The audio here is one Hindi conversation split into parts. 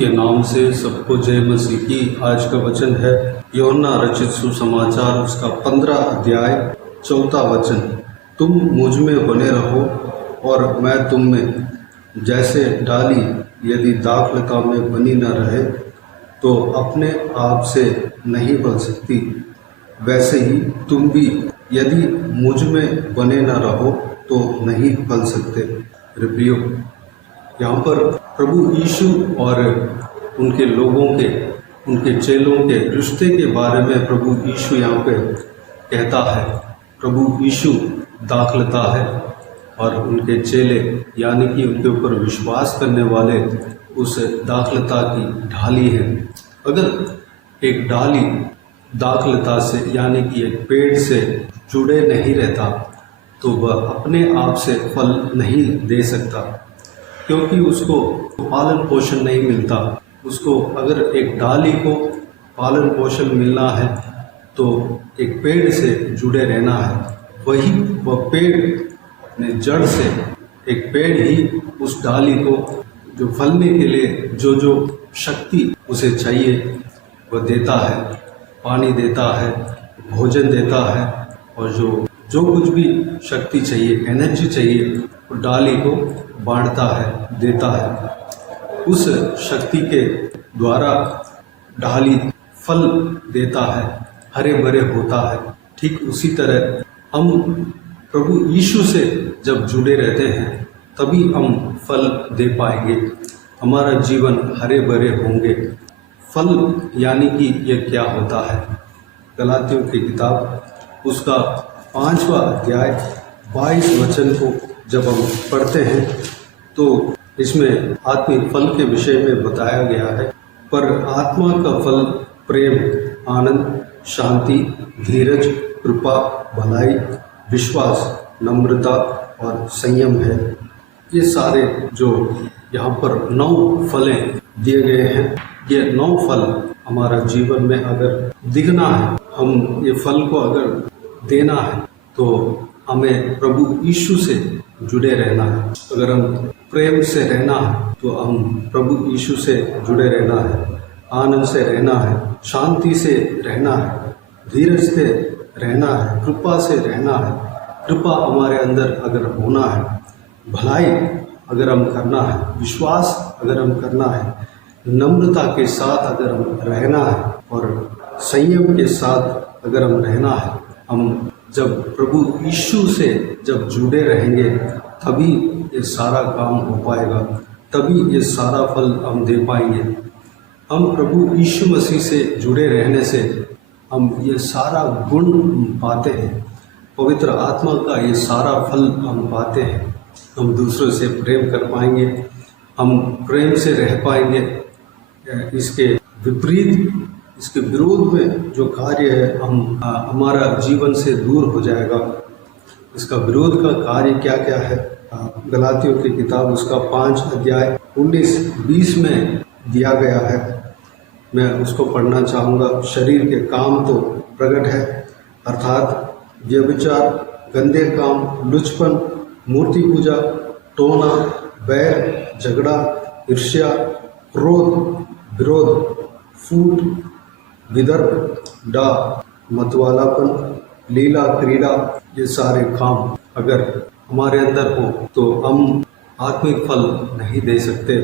के नाम से सबको जय मसीह की। आज का वचन है यूहन्ना रचित सुसमाचार उसका 15 अध्याय 4 वचन। तुम मुझ में बने रहो और मैं तुम में। जैसे डाली यदि दाखलता में बनी न रहे तो अपने आप से नहीं बन सकती, वैसे ही तुम भी यदि मुझ में बने न रहो तो नहीं बन सकते। प्रियो, यहाँ पर प्रभु यीशु और उनके लोगों के, उनके चेलों के रिश्ते के बारे में प्रभु यीशु यहाँ पे कहता है। प्रभु यीशु दाखलता है और उनके चेले यानी कि उनके ऊपर विश्वास करने वाले उस दाखलता की ढाली है। अगर एक डाली दाखलता से यानी कि एक पेड़ से जुड़े नहीं रहता तो वह अपने आप से फल नहीं दे सकता, क्योंकि उसको पालन पोषण नहीं मिलता। उसको अगर एक डाली को पालन पोषण मिलना है तो एक पेड़ से जुड़े रहना है। वह पेड़ अपने जड़ से, एक पेड़ ही उस डाली को जो फलने के लिए जो शक्ति उसे चाहिए वह देता है, पानी देता है, भोजन देता है, और जो कुछ भी शक्ति चाहिए, एनर्जी चाहिए, वो डाली को बांटता है, देता है। उस शक्ति के द्वारा डाली फल देता है, हरे भरे होता है। ठीक उसी तरह हम प्रभु यीशु से जब जुड़े रहते हैं तभी हम फल दे पाएंगे, हमारा जीवन हरे भरे होंगे। फल यानी कि यह क्या होता है? गलातियों की किताब उसका 5वां अध्याय 22 वचन को जब हम पढ़ते हैं तो इसमें आत्मिक फल के विषय में बताया गया है। पर आत्मा का फल प्रेम, आनंद, शांति, धीरज, कृपा, भलाई, विश्वास, नम्रता और संयम है। ये सारे जो यहाँ पर 9 फलें दिए गए हैं, ये 9 फल हमारा जीवन में अगर दिखना है, हम ये फल को अगर देना है तो हमें प्रभु यीशु से जुड़े रहना है। अगर हम प्रेम से रहना है तो हम प्रभु यीशु से जुड़े रहना है, आनंद से रहना है, शांति से रहना है, धीरज से रहना है, कृपा से रहना है। कृपा हमारे अंदर अगर होना है, भलाई अगर हम करना है, विश्वास अगर हम करना है, नम्रता के साथ अगर हम रहना है और संयम के साथ अगर हम रहना है, हम जब प्रभु यीशु से जब जुड़े रहेंगे तभी ये सारा काम हो पाएगा, तभी ये सारा फल हम दे पाएंगे। हम प्रभु यीशु मसीह से जुड़े रहने से हम ये सारा गुण पाते हैं, पवित्र आत्मा का ये सारा फल हम पाते हैं। हम दूसरों से प्रेम कर पाएंगे, हम प्रेम से रह पाएंगे। इसके विपरीत, इसके विरोध में जो कार्य है हमारा जीवन से दूर हो जाएगा। इसका विरोध का कार्य क्या क्या है? गलातियों की किताब उसका 5 अध्याय 19-20 में दिया गया है। मैं उसको पढ़ना चाहूँगा। शरीर के काम तो प्रकट है, अर्थात व्यभिचार, गंदे काम, लुचपन, मूर्ति पूजा, टोना, बैर, झगड़ा, ईर्ष्या, क्रोध, विरोध, फूट, विदर्भ, डा, मतवालापन, लीला क्रीड़ा, ये सारे काम अगर हमारे अंदर हो तो हम आत्मिक फल नहीं दे सकते।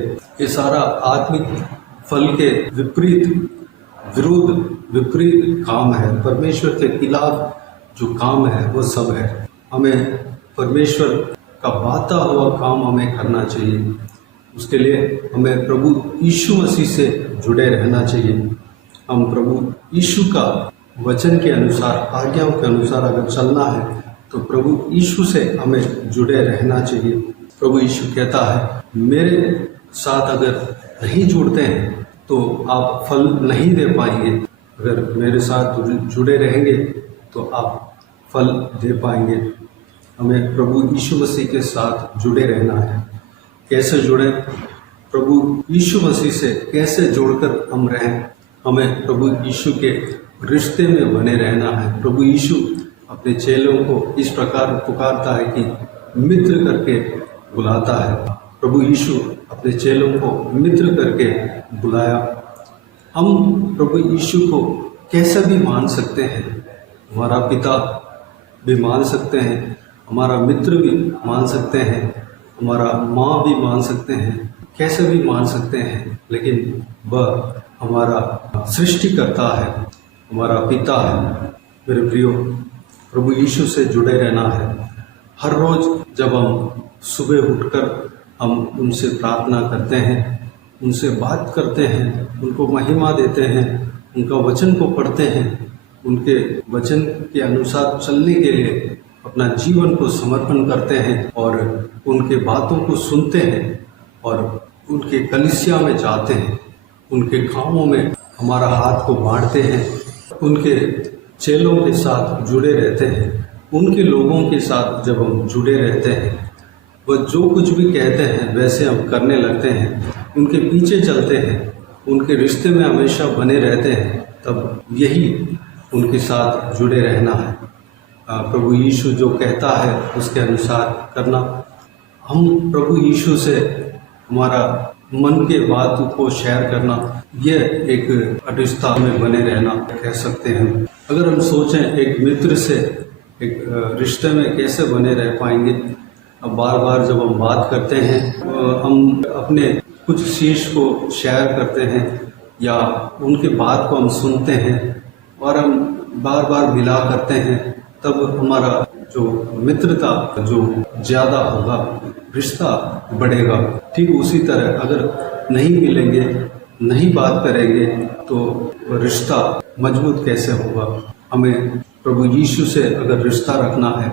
ये सारा आत्मिक फल के विपरीत काम है, परमेश्वर के खिलाफ जो काम है वो सब है। हमें परमेश्वर का बाता हुआ काम हमें करना चाहिए। उसके लिए हमें प्रभु यीशु मसीह से जुड़े रहना चाहिए। हम प्रभु यीशु का वचन के अनुसार, आज्ञाओं के अनुसार अगर चलना है तो प्रभु यीशु से हमें जुड़े रहना चाहिए। प्रभु यीशु कहता है, मेरे साथ अगर नहीं जुड़ते हैं तो आप फल नहीं दे पाएंगे। अगर मेरे साथ जुड़े रहेंगे तो आप फल दे पाएंगे। हमें प्रभु यीशु मसीह के साथ जुड़े रहना है। कैसे जुड़ें? प्रभु यीशु मसीह से कैसे जुड़कर हम रहें? हमें प्रभु यीशु के रिश्ते में बने रहना है। प्रभु यीशु अपने चेलों को इस प्रकार पुकारता है कि मित्र करके बुलाता है। प्रभु यीशु अपने चेलों को मित्र करके बुलाया। हम प्रभु यीशु को कैसे भी मान सकते हैं, हमारा पिता भी मान सकते हैं, हमारा मित्र भी मान सकते हैं, हमारा माँ भी मान सकते हैं, कैसे भी मान सकते हैं, लेकिन वह हमारा सृष्टिकर्ता है, हमारा पिता है। मेरे प्रियो, प्रभु यीशु से जुड़े रहना है। हर रोज़ जब हम सुबह उठकर हम उनसे प्रार्थना करते हैं, उनसे बात करते हैं, उनको महिमा देते हैं, उनका वचन को पढ़ते हैं, उनके वचन के अनुसार चलने के लिए अपना जीवन को समर्पण करते हैं और उनके बातों को सुनते हैं और उनके कलीसिया में जाते हैं, उनके कामों में हमारा हाथ को बांटते हैं, उनके चेलों के साथ जुड़े रहते हैं, उनके लोगों के साथ जब हम जुड़े रहते हैं, वह जो कुछ भी कहते हैं वैसे हम करने लगते हैं, उनके पीछे चलते हैं, उनके रिश्ते में हमेशा बने रहते हैं, तब यही उनके साथ जुड़े रहना है। प्रभु यीशु जो कहता है उसके अनुसार करना। हम प्रभु यीशु से हमारा मन के बात को शेयर करना, यह एक अटुष्टता में बने रहना कह सकते हैं। अगर हम सोचें एक मित्र से एक रिश्ते में कैसे बने रह पाएंगे, अब बार बार जब हम बात करते हैं, हम अपने कुछ चीज़ को शेयर करते हैं या उनके बात को हम सुनते हैं और हम बार बार मिला करते हैं, तब हमारा जो मित्रता जो ज़्यादा होगा, रिश्ता बढ़ेगा। ठीक उसी तरह अगर नहीं मिलेंगे, नहीं बात करेंगे, तो रिश्ता मजबूत कैसे होगा। हमें प्रभु यीशु से अगर रिश्ता रखना है,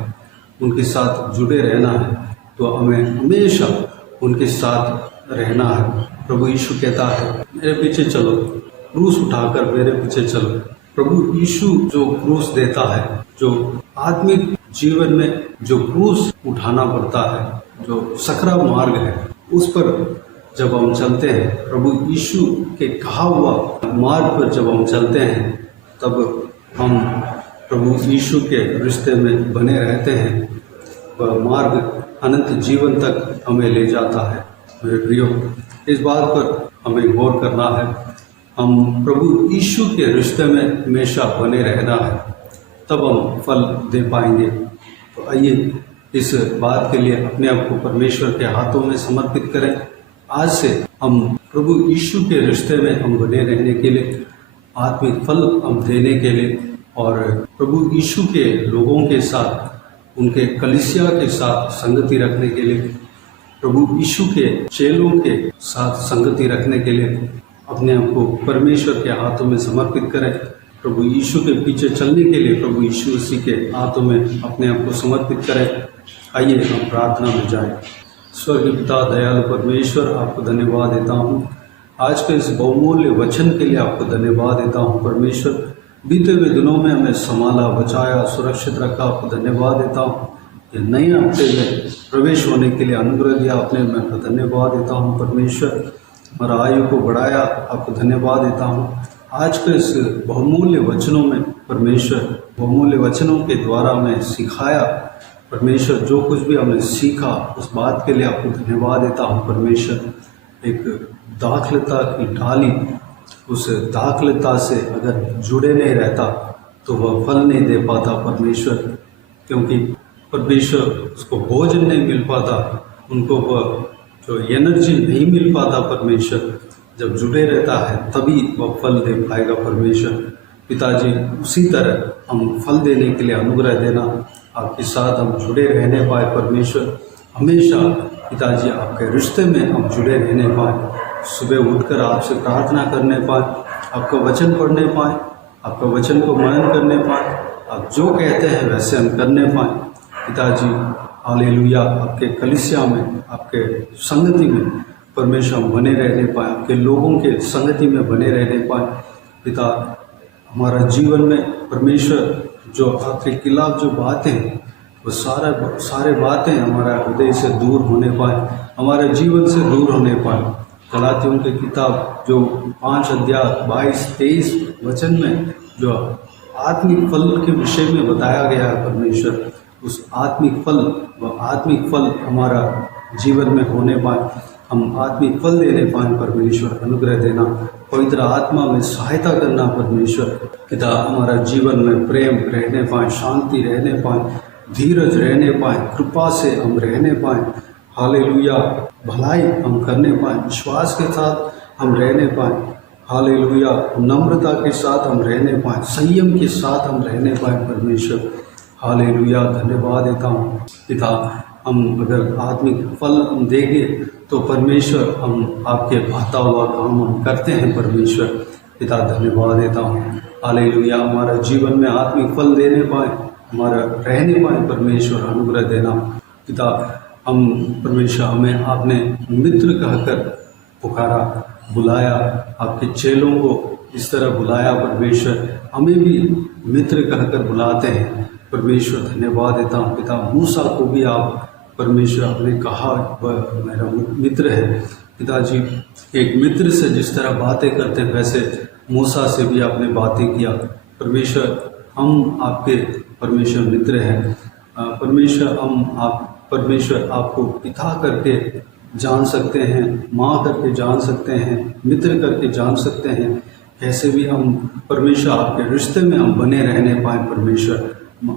उनके साथ जुड़े रहना है, तो हमें हमेशा उनके साथ रहना है। प्रभु यीशु कहता है, मेरे पीछे चलो, क्रूस उठाकर मेरे पीछे चलो। प्रभु यीशु जो क्रूस देता है, जो आत्मिक जीवन में जो क्रूस उठाना पड़ता है, जो सकरा मार्ग है, उस पर जब हम चलते हैं, प्रभु यीशु के कहा हुआ मार्ग पर जब हम चलते हैं, तब हम प्रभु यीशु के रिश्ते में बने रहते हैं। वह मार्ग अनंत जीवन तक हमें ले जाता है। मेरे प्रियो, इस बात पर हमें गौर करना है। हम प्रभु यीशु के रिश्ते में हमेशा बने रहना है, तब हम फल दे पाएंगे। तो आइए इस बात के लिए अपने आप को परमेश्वर के हाथों में समर्पित करें। आज से हम प्रभु यीशु के रिश्ते में हम बने रहने के लिए, आत्मिक फल हम देने के लिए और प्रभु यीशु के लोगों के साथ, उनके कलीसिया के साथ संगति रखने के लिए, प्रभु यीशु के चेलों के साथ संगति रखने के लिए अपने आप को परमेश्वर के हाथों में समर्पित करें। प्रभु यीशु के पीछे चलने के लिए प्रभु यीशु मसीह के हाथों में अपने आप को समर्पित करें। आइए हम प्रार्थना में जाएं। स्वर्गीय पिता, दयालु परमेश्वर, आपको धन्यवाद देता हूँ आज के इस बहुमूल्य वचन के लिए। आपको धन्यवाद देता हूँ परमेश्वर, बीते हुए दिनों में हमें संभाला, बचाया, सुरक्षित रखा। आपको धन्यवाद देता हूँ ये नए हफ्ते में प्रवेश होने के लिए अनुग्रह दिया आपने, मैं आपको धन्यवाद देता हूँ परमेश्वर। हमारा आयु को बढ़ाया, आपको धन्यवाद देता हूँ। आज के इस बहुमूल्य वचनों में परमेश्वर, बहुमूल्य वचनों के द्वारा हमें सिखाया परमेश्वर, जो कुछ भी हमने सीखा उस बात के लिए आपको धन्यवाद देता हूँ परमेश्वर। एक दाखलता की डाली, उस दाखलता से अगर जुड़े नहीं रहता तो वह फल नहीं दे पाता परमेश्वर, क्योंकि परमेश्वर उसको भोजन नहीं मिल पाता, उनको वह जो एनर्जी नहीं मिल पाता परमेश्वर। जब जुड़े रहता है तभी वह फल दे पाएगा परमेश्वर। पिताजी, उसी तरह हम फल देने के लिए अनुग्रह देना, आपके साथ हम जुड़े रहने पाए परमेश्वर। हमेशा पिताजी आपके रिश्ते में हम जुड़े रहने पाए, सुबह उठकर आपसे प्रार्थना करने पाए, आपका वचन पढ़ने पाए, आपका वचन को मनन करने पाए, आप जो कहते हैं वैसे हम करने पाए पिताजी। हालेलुया, आपके कलीसिया में, आपके संगति में परमेश्वर हम बने रहने पाए, आपके लोगों के संगति में बने रहने पाए पिता। हमारा जीवन में परमेश्वर जो आपके खिलाफ जो बातें, वो सारे बातें हमारा हृदय से दूर होने पाए, हमारे जीवन से दूर होने पाए। गलातियों की किताब जो 5 अध्याय 22-23 वचन में जो आत्मिक फल के विषय में बताया गया है परमेश्वर, उस आत्मिक फल हमारा जीवन में होने पाए। हम आत्मिक फल देने पाएँ परमेश्वर, अनुग्रह देना। पवित्र आत्मा में सहायता करना परमेश्वर पिता, हमारा जीवन में प्रेम रहने पाएँ, शांति रहने पाएँ, धीरज रहने पाएँ, कृपा से हम रहने पाएँ। हालेलुया, भलाई हम करने पाएँ, विश्वास के साथ हम रहने पाएँ। हालेलुया, नम्रता के साथ हम रहने पाएँ, संयम के साथ हम रहने पाएँ परमेश्वर। हालेलुया, धन्यवाद देता हूँ पिता। हम अगर आत्मिक फल हम देंगे तो परमेश्वर हम आपके भाता हुआ काम हम करते हैं परमेश्वर पिता, धन्यवाद देता हूँ। हालेलुया, हमारा जीवन में आत्मिक फल देने पाए, हमारा रहने पाए परमेश्वर, अनुग्रह देना पिता। हम परमेश्वर, हमें आपने मित्र कहकर पुकारा, बुलाया, आपके चेलों को इस तरह बुलाया परमेश्वर, हमें भी मित्र कहकर बुलाते हैं परमेश्वर, धन्यवाद देता हूँ पिता। मूसा को भी आप परमेश्वर आपने कहा वह मेरा मित्र है पिताजी। एक मित्र से जिस तरह बातें करते हैं वैसे मूसा से भी आपने बातें किया परमेश्वर। हम आपके परमेश्वर मित्र हैं परमेश्वर। हम आप परमेश्वर आपको पिता करके जान सकते हैं, माँ करके जान सकते हैं, मित्र करके जान सकते हैं। कैसे भी हम परमेश्वर आपके रिश्ते में हम बने रहने पाएँ परमेश्वर,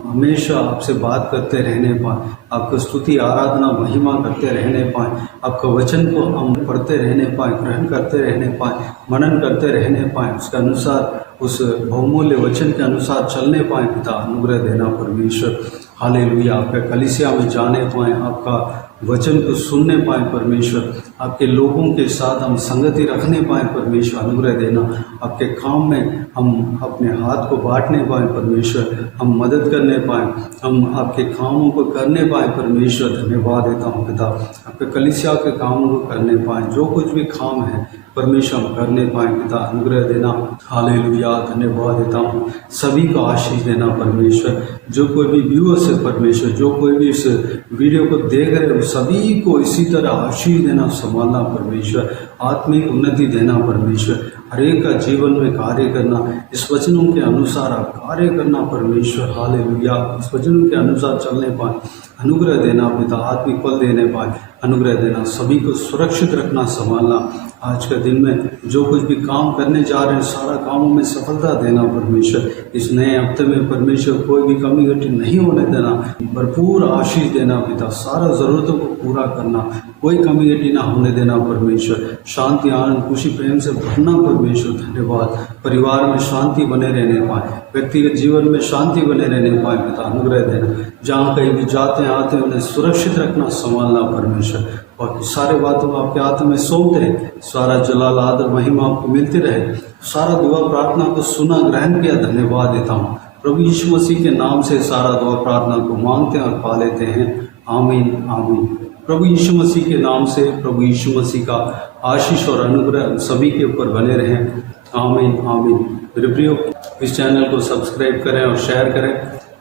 हमेशा आपसे बात करते रहने पाएँ, आपका स्तुति आराधना महिमा करते रहने पाएँ, आपका वचन को हम पढ़ते रहने पाएँ, ग्रहण करते रहने पाएँ, मनन करते रहने पाएँ, उसके अनुसार उस बहुमूल्य वचन के अनुसार चलने पाएँ पिता, अनुग्रह देना परमेश्वर। हालेलुया, आपके कलीसिया में जाने पाएँ, आपका वचन को सुनने पाएँ परमेश्वर, आपके लोगों के साथ हम संगति रखने पाएँ परमेश्वर, अनुग्रह देना। आपके काम में हम अपने हाथ को बांटने पाएँ परमेश्वर, हम मदद करने पाएँ, हम आपके कामों को करने पाएँ परमेश्वर, धन्यवाद देता हूँ पिता। आपके कलीसिया के कामों को करने पाएँ, जो कुछ भी काम है परमेश्वर हम करने पाएँ पिता, अनुग्रह देना। हालेलुया, धन्यवाद देता हूँ। सभी को आशीष देना परमेश्वर, जो कोई भी व्यूअर्स है परमेश्वर, जो कोई भी इस वीडियो को देख रहे हो सभी को इसी तरह आशीष देना, संभालना परमेश्वर, आत्मिक उन्नति देना परमेश्वर, हर एक का जीवन में कार्य करना, इस वचनों के अनुसार आप कार्य करना परमेश्वर। हालेलुया, इस वचनों के अनुसार चलने पाएँ, अनुग्रह देना पिता, आत्मिक फल देने पाएँ, अनुग्रह देना। सभी को सुरक्षित रखना, संभालना। आज के दिन में जो कुछ भी काम करने जा रहे हैं सारा कामों में सफलता देना परमेश्वर। इस नए हफ्ते में परमेश्वर कोई भी कमी घटी नहीं होने देना, भरपूर आशीष देना पिता, सारा ज़रूरतों को पूरा करना, कोई कमी घटी ना होने देना परमेश्वर। शांति, आनंद, खुशी, प्रेम से भरना परमेश्वर, धन्यवाद। परिवार में शांति बने रहने पाए, व्यक्तिगत जीवन में शांति बने रहने पाए पिता, अनुग्रह देना। जहाँ कहीं भी जाते हैं आते हैं उन्हें सुरक्षित रखना, संभालना परमेश्वर। और सारे बातों को आपके हाथ में सौंपते हैं, सारा जलाल आदर महिमा आपको मिलती रहे। सारा दुआ प्रार्थना को सुना, ग्रहण किया, धन्यवाद देता हूँ। प्रभु यीशु मसीह के नाम से सारा दुआ प्रार्थना को मांगते हैं और पा लेते हैं, आमीन आमीन। प्रभु यीशु मसीह के नाम से प्रभु यीशु मसीह का आशीष और अनुग्रह सभी के ऊपर बने रहें, आमीन आमीन। मेरे प्रियो, इस चैनल को सब्सक्राइब करें और शेयर करें।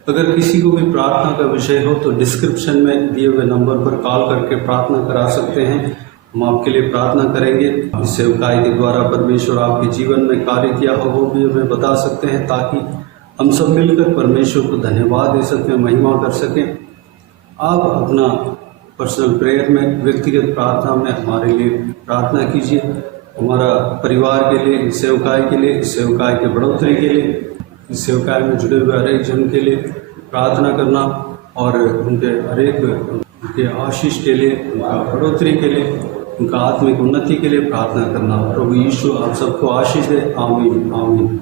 अगर किसी को भी प्रार्थना का विषय हो तो डिस्क्रिप्शन में दिए हुए नंबर पर कॉल करके प्रार्थना करा सकते हैं, हम आपके लिए प्रार्थना करेंगे। इस सेवकाई के द्वारा परमेश्वर आपके जीवन में कार्य किया हो वो भी हमें बता सकते हैं, ताकि हम सब मिलकर परमेश्वर को धन्यवाद दे सकें, महिमा कर सकें। आप अपना पर्सनल प्रेयर में, व्यक्तिगत प्रार्थना में हमारे लिए प्रार्थना कीजिए, हमारा परिवार के लिए, इस सेवकाई के लिए, इस सेवकाई के बढ़ोतरी के लिए, इस सेवकाई में जुड़े हुए हर एक जन के लिए प्रार्थना करना और उनके हर एक उनके आशीष के लिए, उनका बढ़ोतरी के लिए, उनका आत्मिक उन्नति के लिए प्रार्थना करना। प्रभु यीशु आप सबको आशीष दे, आमीन आमीन।